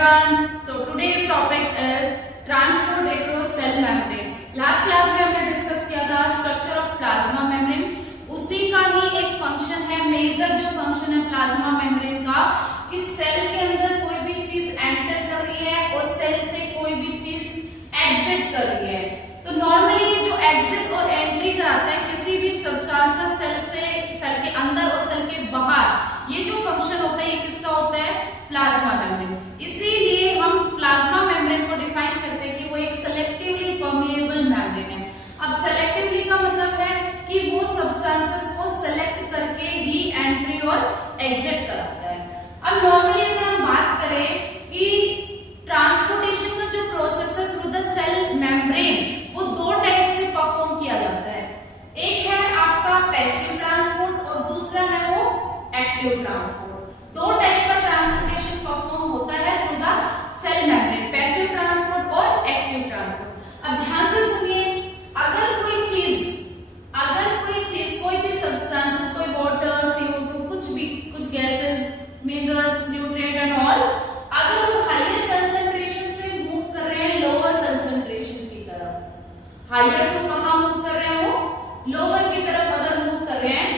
everyone. So today's topic is transport across cell membrane. Last class में हमने discuss किया था स्ट्रक्चर ऑफ प्लाज्मा मेम्ब्रेन. उसी का ही एक फंक्शन है, मेजर जो फंक्शन है प्लाज्मा मेम्ब्रेन का, कि सेल के अंदर कोई भी चीज एंटर कर रही है और सेल से कोई भी चीज एग्जिट कर रही है. तो नॉर्मली जो एग्जिट और एंट्री कराता है किसी भी सब्सटेंस का सेल के अंदर और सेल के बाहर, ये जो फंक्शन होता है ये किसका होता है? Plasma membrane. इसीलिए हम प्लाज्मा मेम्ब्रेन को डिफाइन करते हैं कि वो एक सेलेक्टिवली परमिएबल मेम्ब्रेन है. अब सेलेक्टिवली का मतलब है कि वो सब्सटेंसेस को सेलेक्ट करके ही एंट्री और एग्जिट कराता है. अब नॉर्मली अगर हम बात करें कि ट्रांसपोर्टेशन का जो प्रोसेस है थ्रू द सेल मेम्ब्रेन, वो दो टाइप से परफॉर्म किया जाता है. एक है आपका पैसिव ट्रांसपोर्ट और दूसरा है वो एक्टिव ट्रांसपोर्ट. दो टाइप का ट्रांसपोर्टेशन परफॉर्म होता है through the cell membrane, passive transport और एक्टिव ट्रांसपोर्ट. अब ध्यान से सुनिए, अगर कोई चीज कोई भी सब्सटेंसेस, कोई वाटर, CO2, कुछ gases, minerals, nutrient and all, अगर वो हायर कंसंट्रेशन से मूव कर रहे हैं लोअर कंसंट्रेशन की तरफ, हायर टू कहां मूव कर रहे हैं? वो लोअर की तरफ अगर मूव कर रहे हैं,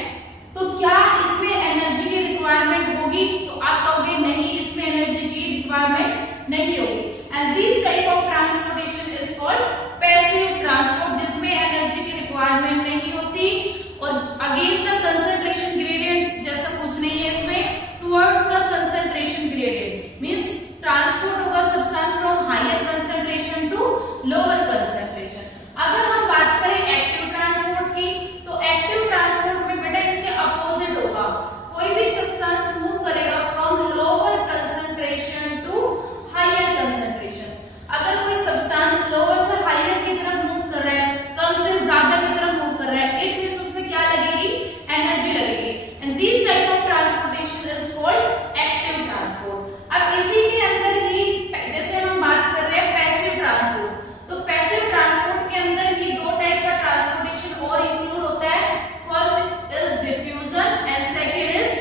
तो क्या इसमें एनर्जी की रिक्वायरमेंट होगी? तो आप कहोगे नहीं, इसमें एनर्जी की रिक्वायरमेंट नहीं होगी. And this type of transportation is called passive transport, जिसमें एनर्जी की रिक्वायरमेंट नहीं होती और अगेंस्ट द कंसंट्रेशन ग्रेडियंट, जैसा कुछ नहीं है इसमें, towards the concentration gradient means transport होगा substance from higher concentration to lower concentration. अगर हम बात करें एक्टिव ट्रांसपोर्ट की, तो एक्टिव ट्रांसपोर्ट में बेटा इसके अपोजिट होगा. कोई भी सब्सटेंस मूव करेगा from lower concentration to higher concentration. अगर कोई सब्सटेंस लोअर से हायर की तरफ मूव कर रहा है, कम से ज्यादा की तरफ मूव कर रहा है, इट मींस उसमें क्या लगेगी? एनर्जी लगेगी. And this type of transportation is called active transport. अब इसी के अंदर ही जैसे हम बात कर रहे हैं पैसिव ट्रांसपोर्ट, तो पैसिव ट्रांसपोर्ट के अंदर ही दो टाइप का ट्रांसपोर्टेशन और इंक्लूड होता है. First is diffusion and second is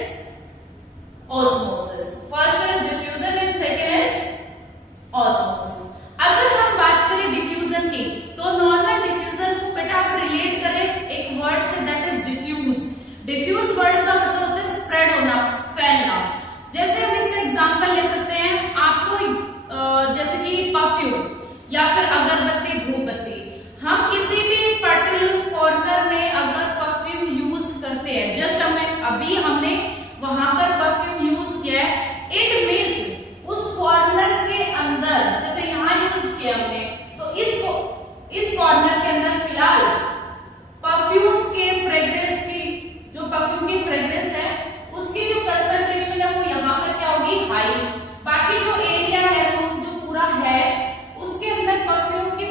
osmosis. First is diffusion and second is osmosis. अगर हम बात करें डिफ्यूजन की, तो नॉर्मल डिफ्यूजन को बेटा आप रिलेट करें एक वर्ड से, that is diffuse. Diffuse word का मतलब होता है स्प्रेड होना, फैलना. जैसे हम इसका एग्जांपल ले सकते हैं, आपको जैसे कि परफ्यूम या फिर अगरबत्ती, धूपबत्ती, हम किसी भी पर्टिकुलर कॉर्नर में अगर परफ्यूम यूज करते हैं, जस्ट हमने वहां पर परफ्यूम यूज किया है, इट मींस उस कॉर्नर के अंदर, जैसे यहाँ यूज किया हमने, तो इस कॉर्नर के अंदर फिलहाल परफ्यूम के फ्रेग्रेंस की, जो परफ्यूम की फ्रेग्रेंस है उसकी जो कंसंट्रेशन है वो यहाँ पर क्या होगी? हाई. बाकी जो एरिया है, रूम जो पूरा है, उसके अंदर परफ्यूम की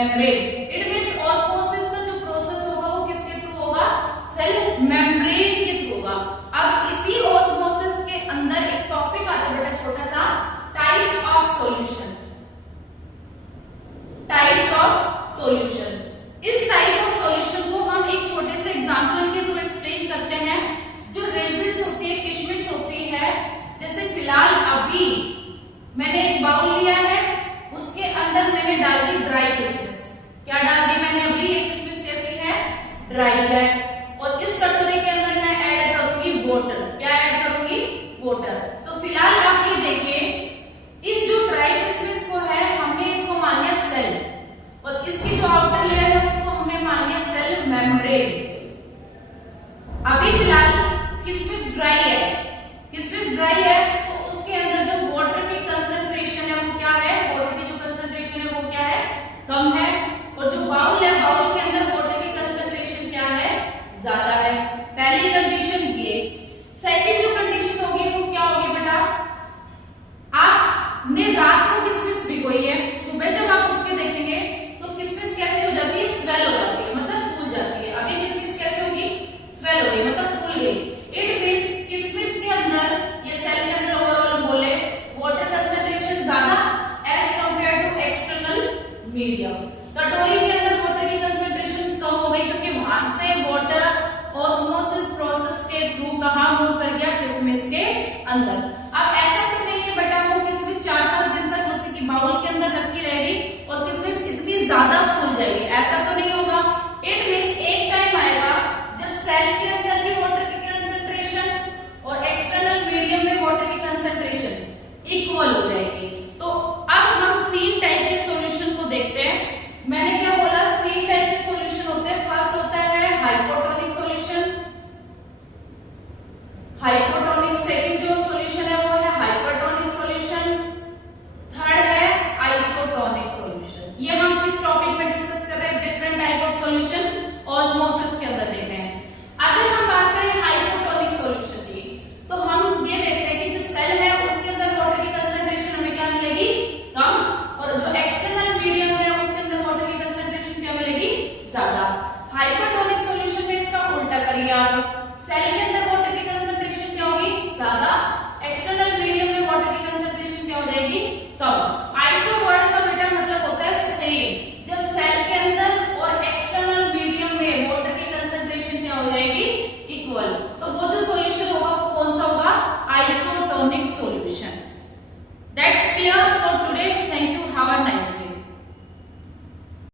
मेम्ब्रेन। इट मींस ऑस्मोसिस का जो प्रोसेस होगा वो किसके थ्रू होगा? सेल मेम्ब्रेन के थ्रू होगा। अब इसी ऑस्मोसिस के अंदर एक टॉपिक आता है बेटा छोटा सा, types of solution. Types of solution, इस टाइप ऑफ सॉल्यूशन को हम एक छोटे से एग्जांपल के थ्रू एक्सप्लेन करते हैं। जो रेजिन्स होती है, किशमिश होती है, जैसे फिलहाल अभी मैंने एक बाउल लिया है, उसके अंदर मैंने डाल दी ड्राई किशमिश। क्या डाल दी मैंने अभी? ये किशमिश कैसी है? ड्राई है। और इस कटोरी के अंदर मैं ऐड करूंगी वाटर। क्या ऐड करूंगी? वाटर। तो फिलहाल आप ये देखिए, इस जो ड्राई किशमिश को है हमने इसको मान लिया सेल, और इसकी जो आउटर लेयर है उसको हमने मान लिया सेल मेम्ब्रेन। अभी फिलहाल किशमिश ड्राई है, किशमिश ड्राई है तो उसके अंदर जो वाटर की कंसंट्रेशन है वो क्या है? वाटर की जो कंसंट्रेशन है वो क्या है? कम है। और जो बाउल है, बाउल के अंदर वाटर की कंसंट्रेशन क्या है? ज्यादा है। पहली कंडीशन ये। सेकंड जो कंडीशन होगी वो क्या होगी बेटा? आपने रात को किशमिश भिगोई है, सुबह जब आप उठ के देखेंगे तो किशमिश कैसे हो जाती है? स्वेल हो जाती है, मतलब फूल जाती है। अभी किशमिश कैसे होगी? स्वेल हो गई, मतलब फूल गई। इट मींस किशमिश के अंदर, ये सेल के अंदर ओवरऑल बोले वाटर कंसंट्रेशन ज्यादा as compare to external medium. कटोरी के अंदर वाटर की कंसंट्रेशन कम हो गई क्योंकि वहां से वाटर ऑस्मोसिस प्रोसेस के थ्रू कहां मूव कर गया? किशमिश के अंदर। अब ऐसा तो नहीं है बेटा वो किशमिश 4-5 दिन तक उसी की बाउल के अंदर रखी रहेगी और किशमिश इतनी ज्यादा फूल जाएगी, ऐसा तो